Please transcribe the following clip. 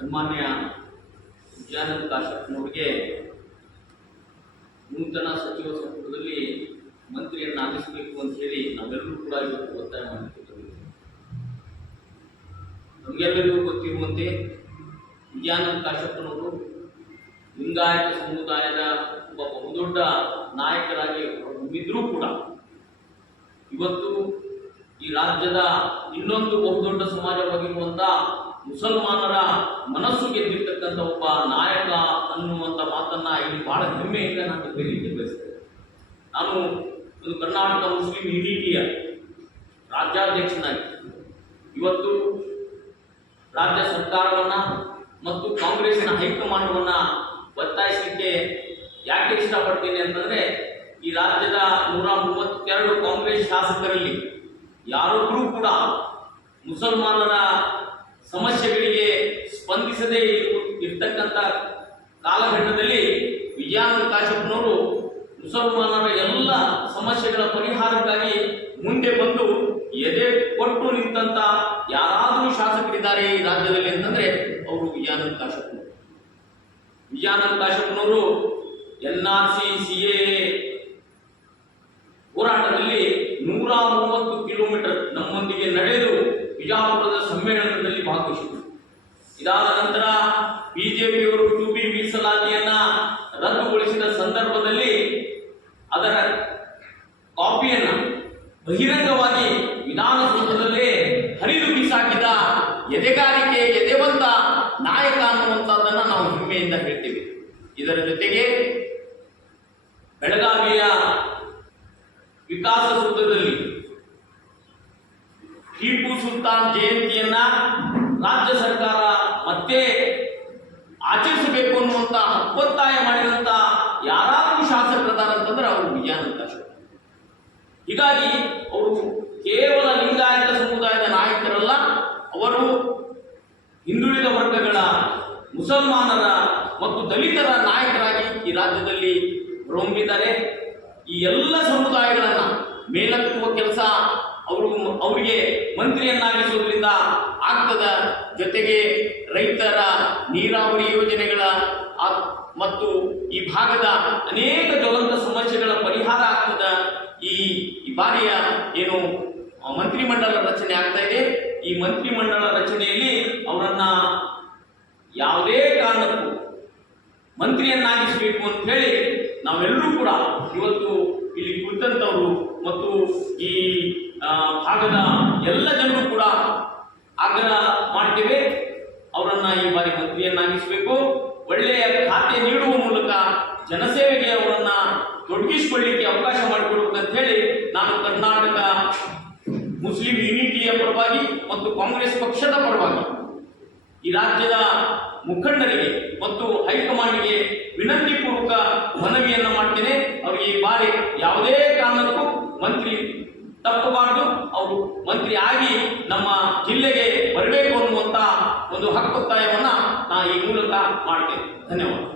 ಸನ್ಮಾನ್ಯ ವಿಜಯಾನಂದ ಕಾಶಪ್ಪನವರಿಗೆ ನೂತನ ಸಚಿವ ಸಂಪುಟದಲ್ಲಿ ಮಂತ್ರಿಯನ್ನಾಗಿಸಬೇಕು ಅಂತ ಹೇಳಿ ನಾವೆಲ್ಲರೂ ಕೂಡ ಇವತ್ತು ಒತ್ತಾಯ ಮಾಡುತ್ತಿದ್ದೇವೆ. ನಮಗೆಲ್ಲರಿಗೂ ಗೊತ್ತಿರುವಂತೆ ವಿಜಯಾನಂದ ಕಾಶಪ್ಪನವರು ಲಿಂಗಾಯತ ಸಮುದಾಯದ ಒಬ್ಬ ಬಹುದೊಡ್ಡ ನಾಯಕರಾಗಿ ಹೊರಹೊಮ್ಮಿದ್ರೂ ಕೂಡ ಇವತ್ತು ಈ ರಾಜ್ಯದ ಇನ್ನೊಂದು ಬಹುದೊಡ್ಡ ಸಮಾಜವಾಗಿರುವಂಥ ಮುಸಲ್ಮಾನರ ಮನಸ್ಸು ಗೆದ್ದಿರ್ತಕ್ಕಂಥ ಒಬ್ಬ ನಾಯಕ ಅನ್ನುವಂಥ ಮಾತನ್ನ ಇಲ್ಲಿ ಬಹಳ ಹೆಮ್ಮೆಯಿಂದ ನಾನು ಹೇಳಲಿಕ್ಕೆ ಬಯಸ್ತೇನೆ. ನಾನು ಒಂದು ಕರ್ನಾಟಕ ಮುಸ್ಲಿಂ ಯುನಿಟಿಯ ರಾಜ್ಯಾಧ್ಯಕ್ಷನಾಗಿ ಇವತ್ತು ರಾಜ್ಯ ಸರ್ಕಾರವನ್ನ ಮತ್ತು ಕಾಂಗ್ರೆಸ್ನ ಹೈಕಮಾಂಡ್ವನ್ನ ಒತ್ತಾಯಿಸಲಿಕ್ಕೆ ಯಾಕೆ ಇಷ್ಟಪಡ್ತೀನಿ ಅಂತಂದ್ರೆ, ಈ ರಾಜ್ಯದ 132 ಕಾಂಗ್ರೆಸ್ ಶಾಸಕರಲ್ಲಿ ಯಾರೊಬ್ಬರೂ ಕೂಡ ಮುಸಲ್ಮಾನರ ಸಮಸ್ಯೆಗಳಿಗೆ ಸ್ಪಂದಿಸದೇ ಇರ್ತಕ್ಕಂಥ ಕಾಲಘಟ್ಟದಲ್ಲಿ ವಿಜಯಾನಂದ ಕಾಶಪ್ಪನವರು ಮುಸಲ್ಮಾನರ ಎಲ್ಲ ಸಮಸ್ಯೆಗಳ ಪರಿಹಾರಕ್ಕಾಗಿ ಮುಂದೆ ಬಂದು ಎದೆ ಕೊಟ್ಟು ನಿಂತ ಯಾರಾದರೂ ಶಾಸಕರಿದ್ದಾರೆ ಈ ರಾಜ್ಯದಲ್ಲಿ ಅಂತಂದ್ರೆ ಅವರು ವಿಜಯಾನಂದ ಕಾಶಪ್ಪನವರು. ವಿಜಯಾನಂದ ಕಾಶಪ್ಪನವರು NRC CAA ಹೋರಾಟದಲ್ಲಿ 130 ಕಿಲೋಮೀಟರ್ ನಮ್ಮೊಂದಿಗೆ ನಡೆದು ಬಿಜಾಪುರದ ಸಮ್ಮೇಳನದಲ್ಲಿ ಭಾಗವಹಿಸಿದರು. ಇದಾದ ನಂತರ ಬಿಜೆಪಿಯವರು 2B ಮೀಸಲಾತಿಯನ್ನ ರದ್ದುಗೊಳಿಸಿದ ಸಂದರ್ಭದಲ್ಲಿ ಅದರ ಕಾಪಿಯನ್ನ ಬಹಿರಂಗವಾಗಿ ವಿಧಾನಸೌಧದಲ್ಲೇ ಹರಿದು ಬಿಸಾಕಿದ ಎದೆಗಾರಿಕೆ ಎದೆವಂತ ನಾಯಕ ಅನ್ನುವಂಥದ್ದನ್ನು ನಾವು ಹೆಮ್ಮೆಯಿಂದ ಹೇಳ್ತೇವೆ. ಇದರ ಜೊತೆಗೆ ಬೆಳಗಾವಿಯ ವಿಕಾಸಸೌಧದಲ್ಲಿ ಟಿಪ್ಪು ಸುಲ್ತಾನ್ ಜಯಂತಿಯನ್ನ ರಾಜ್ಯ ಸರ್ಕಾರ ಮತ್ತೆ ಆಚರಿಸಬೇಕು ಅನ್ನುವಂತ ಒತ್ತಾಯ ಮಾಡಿದಂತ ಯಾರಾದರೂ ಶಾಸಕರಿದ್ದಾರೆ ಅಂತಂದ್ರೆ ಅವರು ವಿಜಯಾನಂದ ಕಾಶಪ್ಪನವರು. ಹೀಗಾಗಿ ಅವರು ಕೇವಲ ಲಿಂಗಾಯತ ಸಮುದಾಯದ ನಾಯಕರಲ್ಲ, ಅವರು ಹಿಂದುಳಿದ ವರ್ಗಗಳ, ಮುಸಲ್ಮಾನರ ಮತ್ತು ದಲಿತರ ನಾಯಕರಾಗಿ ಈ ರಾಜ್ಯದಲ್ಲಿ ಹೊರಹೊಮ್ಮಿದ್ದಾರೆ. ಈ ಎಲ್ಲ ಸಮುದಾಯಗಳನ್ನ ಮೇಲೆತ್ತುವ ಕೆಲಸ ಅವರಿಗೆ ಮಂತ್ರಿಯನ್ನಾಗಿಸುವುದರಿಂದ ಆಗ್ತದ. ಜೊತೆಗೆ ರೈತರ ನೀರಾವರಿ ಯೋಜನೆಗಳ ಮತ್ತು ಈ ಭಾಗದ ಅನೇಕ ಜ್ವಲಂತ ಸಮಸ್ಯೆಗಳ ಪರಿಹಾರ ಆಗ್ತದ. ಈ ಬಾರಿಯ ಏನು ಮಂತ್ರಿಮಂಡಲ ರಚನೆ ಆಗ್ತಾ ಇದೆ, ಈ ಮಂತ್ರಿಮಂಡಲ ರಚನೆಯಲ್ಲಿ ಅವರನ್ನ ಯಾವುದೇ ಕಾರಣಕ್ಕೂ ಮಂತ್ರಿಯನ್ನಾಗಿಸಬೇಕು ಅಂತ ಹೇಳಿ ನಾವೆಲ್ಲರೂ ಕೂಡ ಇವತ್ತು ಇಲ್ಲಿ ಕುಳಿತಂತವರು ಮತ್ತು ಈ ಭಾಗದ ಎಲ್ಲ ಜನರು ಕೂಡ ಆಗ್ರಹ ಮಾಡ್ತೇವೆ. ಅವರನ್ನ ಈ ಬಾರಿ ಮಂತ್ರಿಯನ್ನಾಗಿಸಬೇಕು. ಒಳ್ಳೆಯ ಖಾತೆ ನೀಡುವ ಮೂಲಕ ಜನಸೇವೆಗೆ ಅವರನ್ನ ತೊಡಗಿಸಿಕೊಳ್ಳಿಕ್ಕೆ ಅವಕಾಶ ಮಾಡಿಕೊಡಬೇಕಂತ ಹೇಳಿ ನಾನು ಕರ್ನಾಟಕ ಮುಸ್ಲಿಂ ಯುನಿಟಿಯ ಪರವಾಗಿ ಮತ್ತು ಕಾಂಗ್ರೆಸ್ ಪಕ್ಷದ ಪರವಾಗಿ ಈ ರಾಜ್ಯದ ಮುಖಂಡರಿಗೆ ಮತ್ತು ಹೈಕಮಾಂಡ್ಗೆ ವಿನಂತಿ ಪೂರ್ವಕ ಮನವಿಯನ್ನ ಮಾಡ್ತೇನೆ. ಅವರಿಗೆ ಈ ಬಾರಿ ಯಾವುದೇ ಕಾರಣಕ್ಕೂ ಮಂತ್ರಿ ತಪ್ಪಬಾರದು, ಅವರು ಮಂತ್ರಿ ಆಗಿ ನಮ್ಮ ಜಿಲ್ಲೆಗೆ ಬರಬೇಕು ಅನ್ನುವಂತ ಒಂದು ಹಕ್ಕೊತ್ತಾಯವನ್ನ ನಾನು ಈ ಮೂಲಕ ಮಾಡ್ತೇನೆ. ಧನ್ಯವಾದ.